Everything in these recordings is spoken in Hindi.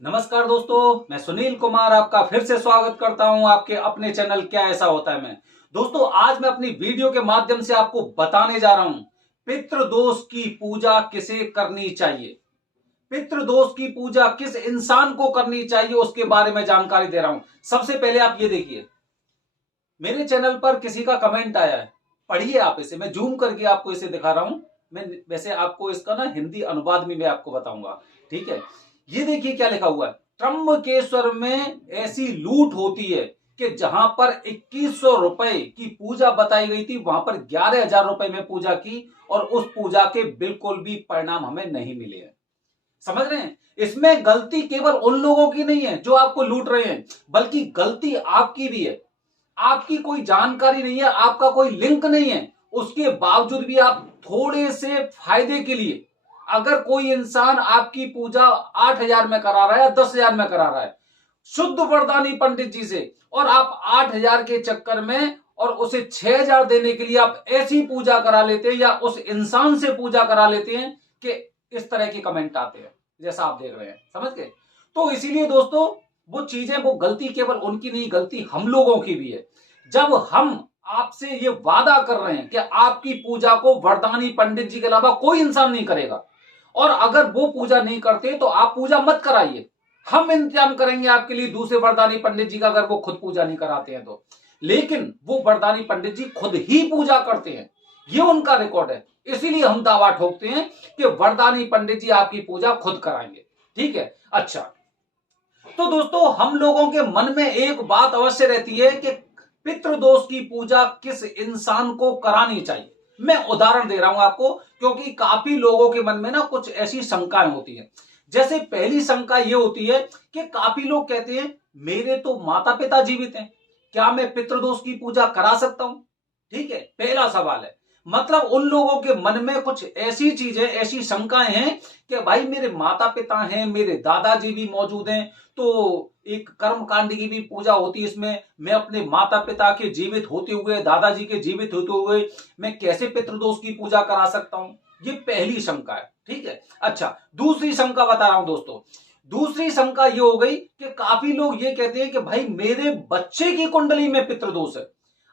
नमस्कार दोस्तों, मैं सुनील कुमार आपका फिर से स्वागत करता हूं आपके अपने चैनल क्या ऐसा होता है में। दोस्तों, आज मैं अपनी वीडियो के माध्यम से आपको बताने जा रहा हूं पितृदोष की पूजा किसे करनी चाहिए। पितृदोष की पूजा किस इंसान को करनी चाहिए उसके बारे में जानकारी दे रहा हूं। सबसे पहले आप ये देखिए, मेरे चैनल पर किसी का कमेंट आया है, पढ़िए आप इसे। मैं जूम करके आपको इसे दिखा रहा हूं। मैं वैसे आपको इसका ना हिंदी अनुवाद भी मैं आपको बताऊंगा, ठीक है। ये देखिए क्या लिखा हुआ है। त्र्यंबकेश्वर में ऐसी लूट होती है कि जहां पर 2100 रुपए की पूजा बताई गई थी, वहां पर 11,000 रुपए में पूजा की और उस पूजा के बिल्कुल भी परिणाम हमें नहीं मिले हैं। समझ रहे हैं? इसमें गलती केवल उन लोगों की नहीं है जो आपको लूट रहे हैं, बल्कि गलती आपकी भी है। आपकी कोई जानकारी नहीं है, आपका कोई लिंक नहीं है, उसके बावजूद भी आप थोड़े से फायदे के लिए, अगर कोई इंसान आपकी पूजा 8,000 में करा रहा है या 10,000 में करा रहा है शुद्ध वरदानी पंडित जी से, और आप 8,000 के चक्कर में और उसे 6,000 देने के लिए आप ऐसी पूजा करा लेते हैं या उस इंसान से पूजा करा लेते हैं कि इस तरह के कमेंट आते हैं जैसा आप देख रहे हैं। समझ गए? तो इसीलिए दोस्तों, वो चीजें, वो गलती केवल उनकी नहीं, गलती हम लोगों की भी है। जब हम आपसे ये वादा कर रहे हैं कि आपकी पूजा को वरदानी पंडित जी के अलावा कोई इंसान नहीं करेगा, और अगर वो पूजा नहीं करते तो आप पूजा मत कराइए, हम इंतजाम करेंगे आपके लिए दूसरे वरदानी पंडित जी का, अगर वो खुद पूजा नहीं कराते हैं तो। लेकिन वो वरदानी पंडित जी खुद ही पूजा करते हैं, ये उनका रिकॉर्ड है। इसीलिए हम दावा ठोकते हैं कि वरदानी पंडित जी आपकी पूजा खुद कराएंगे। ठीक है, अच्छा। तो दोस्तों, हम लोगों के मन में एक बात अवश्य रहती है कि पितृदोष की पूजा किस इंसान को करानी चाहिए। मैं उदाहरण दे रहा हूं आपको, क्योंकि काफी लोगों के मन में ना कुछ ऐसी शंकाएं होती हैं। जैसे पहली शंका यह होती है कि काफी लोग कहते हैं मेरे तो माता पिता जीवित हैं, क्या मैं पितृदोष की पूजा करा सकता हूं? ठीक है, पहला सवाल है। मतलब उन लोगों के मन में कुछ ऐसी चीजें, ऐसी शंकाएं हैं कि भाई मेरे माता पिता हैं, मेरे दादाजी भी मौजूद हैं, तो एक कर्म कांड की भी पूजा होती है इसमें, मैं अपने माता पिता के जीवित होते हुए, दादाजी के जीवित होते हुए मैं कैसे पितृदोष की पूजा करा सकता हूं? ये पहली शंका है। ठीक है, अच्छा। दूसरी शंका बता रहा हूं दोस्तों। दूसरी शंका ये हो गई कि काफी लोग ये कहते हैं कि भाई मेरे बच्चे की कुंडली में पितृदोष है।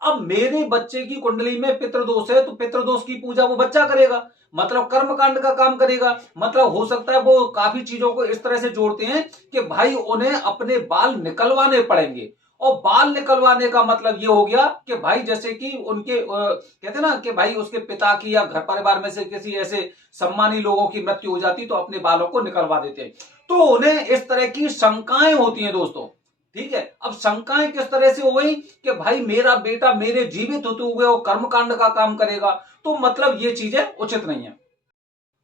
अब मेरे बच्चे की कुंडली में पितृदोष है तो पितृदोष की पूजा वो बच्चा करेगा, मतलब कर्मकांड का काम करेगा। मतलब हो सकता है वो काफी चीजों को इस तरह से जोड़ते हैं कि भाई उन्हें अपने बाल निकलवाने पड़ेंगे। और बाल निकलवाने का मतलब ये हो गया कि भाई जैसे कि उनके कहते हैं ना कि भाई उसके पिता की या घर परिवार में से किसी ऐसे सम्मानी लोगों की मृत्यु हो जाती तो अपने बालों को निकलवा देते हैं। तो उन्हें इस तरह की शंकाएं होती हैं दोस्तों। ठीक है, अब शंकाएं किस तरह से हो गई कि भाई मेरा बेटा मेरे जीवित होते हुए वो कर्मकांड का काम करेगा, तो मतलब ये चीजें उचित नहीं है।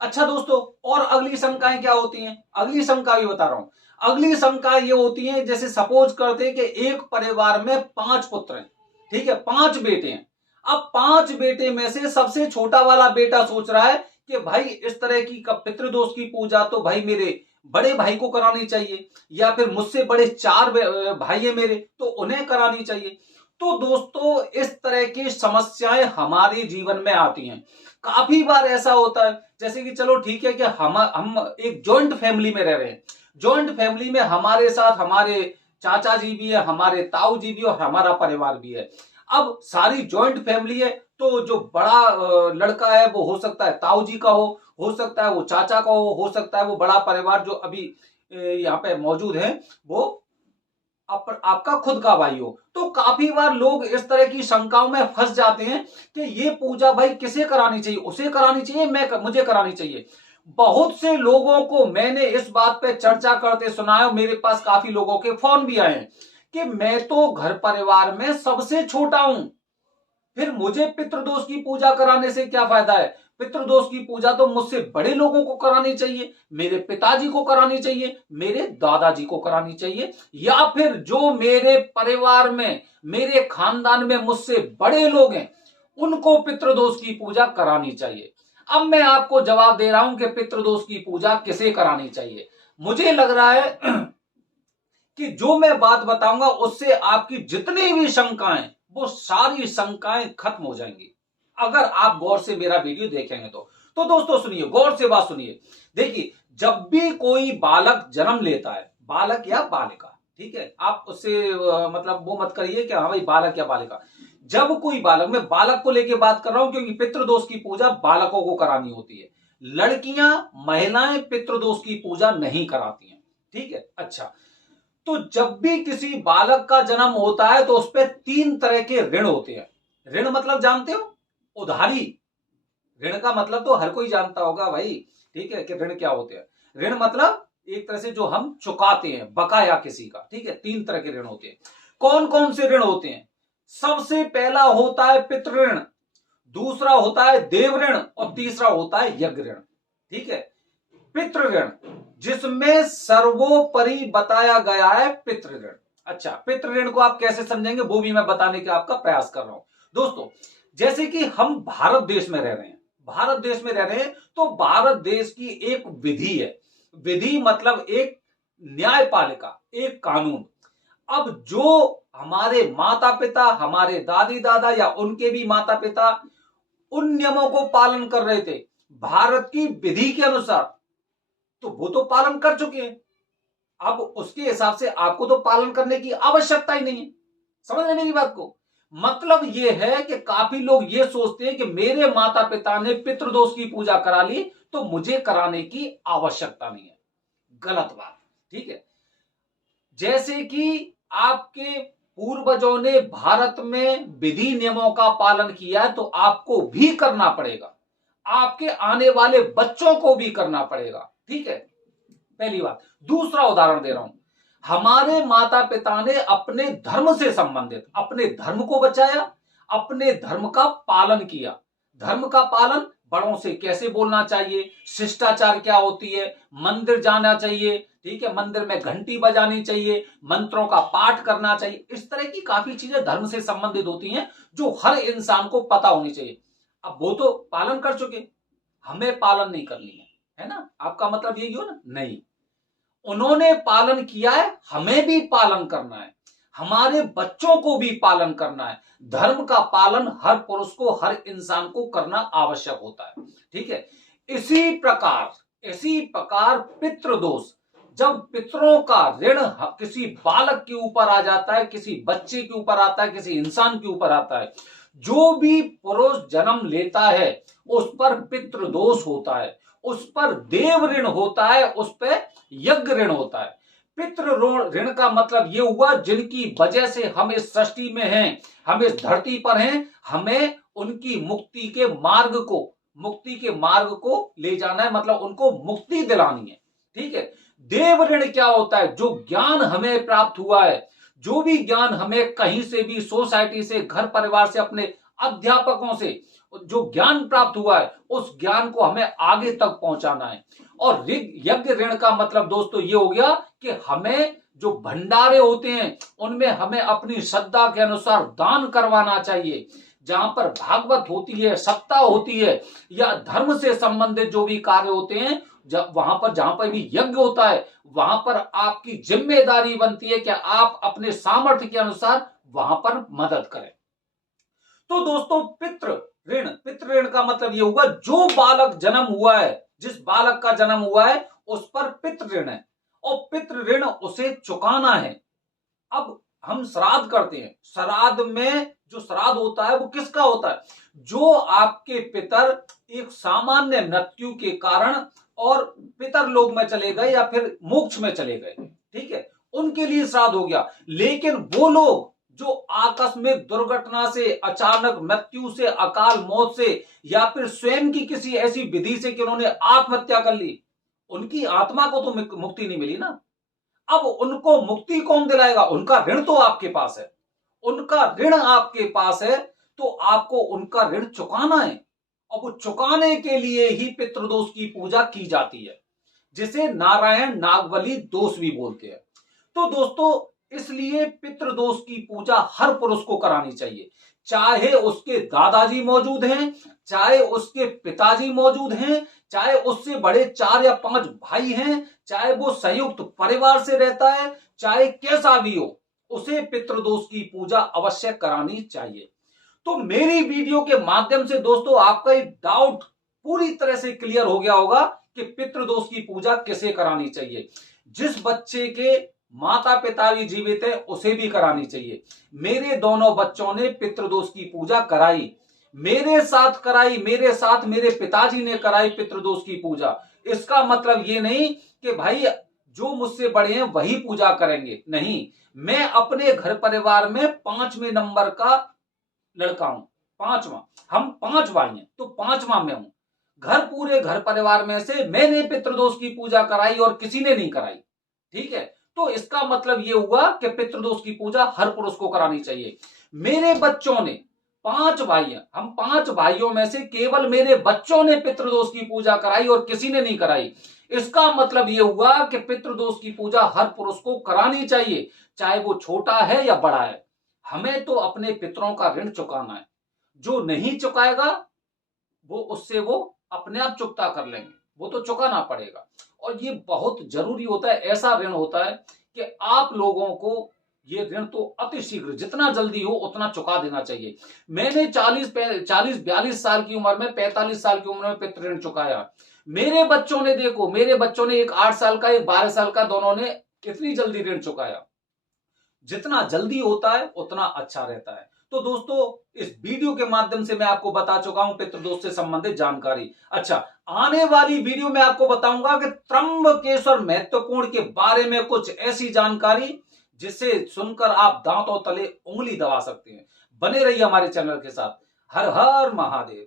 अच्छा दोस्तों, और अगली शंकाएं क्या होती हैं? अगली शंका भी बता रहा हूं। अगली शंका ये होती है, जैसे सपोज करते हैं कि एक परिवार में 5 पुत्र हैं। ठीक है, 5 बेटे हैं। अब 5 बेटे में से सबसे छोटा वाला बेटा सोच रहा है कि भाई इस तरह की पितृदोष की पूजा तो भाई मेरे बड़े भाई को करानी चाहिए, या फिर मुझसे बड़े 4 भाई है मेरे, तो उन्हें करानी चाहिए। तो दोस्तों, इस तरह की समस्याएं हमारे जीवन में आती हैं। काफी बार ऐसा होता है, जैसे कि चलो ठीक है कि हम एक जॉइंट फैमिली में रह रहे हैं। जॉइंट फैमिली में हमारे साथ हमारे चाचा जी भी है, हमारे ताऊ जी भी और हमारा परिवार भी है। अब सारी जॉइंट फैमिली है, तो जो बड़ा लड़का है वो हो सकता है ताऊ जी का हो सकता है वो चाचा का हो सकता है वो बड़ा परिवार जो अभी यहाँ पे मौजूद है वो आपका खुद का भाई हो। तो काफी बार लोग इस तरह की शंकाओं में फंस जाते हैं कि ये पूजा भाई किसे करानी चाहिए, उसे करानी चाहिए, मुझे करानी चाहिए। बहुत से लोगों को मैंने इस बात पे चर्चा करते सुना है, मेरे पास काफी लोगों के फोन भी आए हैं कि मैं तो घर परिवार में सबसे छोटा हूं, फिर मुझे पितृदोष की पूजा कराने से क्या फायदा है? पितृदोष की पूजा तो मुझसे बड़े लोगों को करानी चाहिए, मेरे पिताजी को करानी चाहिए, मेरे दादाजी को करानी चाहिए, या फिर जो मेरे परिवार में, मेरे खानदान में मुझसे बड़े लोग हैं उनको पितृदोष की पूजा करानी चाहिए। अब मैं आपको जवाब दे रहा हूं कि पितृदोष की पूजा किसे करानी चाहिए। मुझे लग रहा है कि जो मैं बात बताऊंगा उससे आपकी जितनी भी शंकाएं, वो सारी शंकाएं खत्म हो जाएंगी अगर आप गौर से मेरा वीडियो देखेंगे तो दोस्तों सुनिए, गौर से बात सुनिए। देखिए, जब भी कोई बालक जन्म लेता है, बालक या बालिका, ठीक है। आप उससे मतलब वो मत करिए कि हाँ भाई बालक या बालिका। जब कोई बालक, मैं बालक को लेके बात कर रहा हूं क्योंकि पितृदोष की पूजा बालकों को करानी होती है। लड़कियां, महिलाएं पितृदोष की पूजा नहीं कराती हैं, ठीक है। अच्छा, तो जब भी किसी बालक का जन्म होता है तो उस पर 3 तरह के ऋण होते हैं। ऋण मतलब जानते हो? उधारी। ऋण का मतलब तो हर कोई जानता होगा भाई, ठीक है, कि ऋण क्या होते हैं। ऋण मतलब एक तरह से जो हम चुकाते हैं, बकाया किसी का, ठीक है। 3 तरह के ऋण होते हैं। कौन कौन से ऋण होते हैं? सबसे पहला होता है पितृ ऋण, दूसरा होता है देव ऋण और तीसरा होता है यज्ञ ऋण, ठीक है। पितृ ऋण, जिसमें सर्वोपरि बताया गया है पितृ ऋण। अच्छा, पितृ ऋण को आप कैसे समझेंगे वो भी मैं बताने का आपका प्रयास कर रहा हूं। दोस्तों, जैसे कि हम भारत देश में रह रहे हैं, भारत देश में रह रहे हैं, तो भारत देश की एक विधि है। विधि मतलब एक न्यायपालिका, एक कानून। अब जो हमारे माता पिता, हमारे दादी दादा या उनके भी माता पिता उन नियमों को पालन कर रहे थे भारत की विधि के अनुसार, तो वो तो पालन कर चुके हैं। अब उसके हिसाब से आपको तो पालन करने की आवश्यकता ही नहीं है। समझ रहे मेरी बात को? मतलब यह है कि काफी लोग ये सोचते हैं कि मेरे माता पिता ने पितृदोष की पूजा करा ली तो मुझे कराने की आवश्यकता नहीं है। गलत बात, ठीक है। जैसे कि आपके पूर्वजों ने भारत में विधि नियमों का पालन किया है तो आपको भी करना पड़ेगा, आपके आने वाले बच्चों को भी करना पड़ेगा, ठीक है। पहली बात। दूसरा उदाहरण दे रहा हूं, हमारे माता पिता ने अपने धर्म से संबंधित अपने धर्म को बचाया, अपने धर्म का पालन किया। धर्म का पालन, बड़ों से कैसे बोलना चाहिए, शिष्टाचार क्या होती है, मंदिर जाना चाहिए, ठीक है, मंदिर में घंटी बजानी चाहिए, मंत्रों का पाठ करना चाहिए। इस तरह की काफी चीजें धर्म से संबंधित होती हैं जो हर इंसान को पता होनी चाहिए। अब वो तो पालन कर चुके, हमें पालन नहीं करनी है ना? आपका मतलब यही हो ना? नहीं, उन्होंने पालन किया है, हमें भी पालन करना है, हमारे बच्चों को भी पालन करना है। धर्म का पालन हर पुरुष को, हर इंसान को करना आवश्यक होता है, ठीक है। इसी प्रकार पितृदोष, जब पितरों का ऋण किसी बालक के ऊपर आ जाता है, किसी बच्चे के ऊपर आता है, किसी इंसान के ऊपर आता है, जो भी पुरुष जन्म लेता है उस पर पितृदोष होता है, उस पर देव ऋण होता है, उस पर यज्ञ ऋण होता है। पितृ ऋण का मतलब यह हुआ जिनकी वजह से हम इस सृष्टि में हैं, हम इस धरती पर हैं, हमें उनकी मुक्ति के मार्ग को ले जाना है, मतलब उनको मुक्ति दिलानी है, ठीक है। देव ऋण क्या होता है? जो ज्ञान हमें प्राप्त हुआ है, जो भी ज्ञान हमें कहीं से भी, सोसाइटी से, घर परिवार से, अपने अध्यापकों से जो ज्ञान प्राप्त हुआ है, उस ज्ञान को हमें आगे तक पहुंचाना है। और यज्ञ ऋण का मतलब दोस्तों ये हो गया कि हमें जो भंडारे होते हैं उनमें हमें अपनी श्रद्धा के अनुसार दान करवाना चाहिए। जहां पर भागवत होती है, सप्ताह होती है, या धर्म से संबंधित जो भी कार्य होते हैं, जब वहां पर जहां पर भी यज्ञ होता है वहां पर आपकी जिम्मेदारी बनती है कि आप अपने सामर्थ्य के अनुसार वहां पर मदद करें। तो दोस्तों, पितृ ऋण का मतलब यह हुआ जो बालक जन्म हुआ है, जिस बालक का जन्म हुआ है उस पर पितृ ऋण है और पितृ ऋण उसे चुकाना है। अब हम श्राद्ध करते हैं, श्राद्ध में जो श्राद्ध होता है वो किसका होता है? जो आपके पितर एक सामान्य मृत्यु के कारण और पितर लोक में चले गए या फिर मोक्ष में चले गए, ठीक है, उनके लिए श्राद्ध हो गया। लेकिन वो लोग जो आकस्मिक दुर्घटना से, अचानक मृत्यु से, अकाल मौत से, या फिर स्वयं की किसी ऐसी विधि से कि उन्होंने आत्महत्या कर ली, उनकी आत्मा को तो मुक्ति नहीं मिली ना। अब उनको मुक्ति कौन दिलाएगा? उनका ऋण तो आपके पास है, उनका ऋण आपके पास है, तो आपको उनका ऋण चुकाना है। और वो चुकाने के लिए ही पितृदोष की पूजा की जाती है, जिसे नारायण नागबली दोष भी बोलते हैं। तो दोस्तों, इसलिए पितृदोष की पूजा हर पुरुष को करानी चाहिए, चाहे उसके दादाजी मौजूद हैं, चाहे उसके पिताजी मौजूद हैं, चाहे उससे बड़े 4 या 5 भाई हैं, चाहे वो संयुक्त परिवार से रहता है, चाहे कैसा भी हो, उसे पितृदोष की पूजा अवश्य करानी चाहिए। तो मेरी वीडियो के माध्यम से दोस्तों आपका एक डाउट पूरी तरह से क्लियर हो गया होगा कि पितृदोष की पूजा किसे करानी चाहिए। जिस बच्चे के माता पिता भी जीवित है उसे भी करानी चाहिए। मेरे दोनों बच्चों ने पितृदोष की पूजा कराई, मेरे साथ कराई, मेरे साथ मेरे पिताजी ने कराई पितृदोष की पूजा। इसका मतलब ये नहीं कि भाई जो मुझसे बड़े हैं वही पूजा करेंगे, नहीं। मैं अपने घर परिवार में 5वें नंबर का लड़का हूं, 5वां। हम 5 भाई हैं तो 5वां मैं हूं। पूरे घर परिवार में से मैंने पितृदोष की पूजा कराई और किसी ने नहीं कराई, ठीक है। तो इसका मतलब ये हुआ कि पितृदोष की पूजा हर पुरुष को करानी चाहिए। मेरे बच्चों ने, 5 भाई हैं, हम 5 भाइयों में से केवल मेरे बच्चों ने पितृदोष की पूजा कराई और किसी ने नहीं कराई। इसका मतलब यह हुआ कि पितृदोष की पूजा हर पुरुष को करानी चाहिए, चाहे वो छोटा है या बड़ा है। हमें तो अपने पितरों का ऋण चुकाना है। जो नहीं चुकाएगा वो अपने आप चुकता कर लेंगे, वो तो चुकाना पड़ेगा। और ये बहुत जरूरी होता है, ऐसा ऋण होता है कि आप लोगों को ये ऋण तो अतिशीघ्र जितना जल्दी हो उतना चुका देना चाहिए। मैंने 40-42 साल की उम्र में, 45 साल की उम्र में पितृ ऋण चुकाया। मेरे बच्चों ने, देखो मेरे बच्चों ने, एक 8 साल का, एक 12 साल का, दोनों ने इतनी जल्दी ऋण चुकाया। जितना जल्दी होता है उतना अच्छा रहता है। तो दोस्तों, इस वीडियो के माध्यम से मैं आपको बता चुका हूं पितृदोष से संबंधित जानकारी। अच्छा, आने वाली वीडियो में आपको बताऊंगा कि त्र्यंबकेश्वर महत्वपूर्ण के बारे में कुछ ऐसी जानकारी जिसे सुनकर आप दांतों तले उंगली दबा सकते हैं। बने रहिए हमारे चैनल के साथ। हर हर महादेव।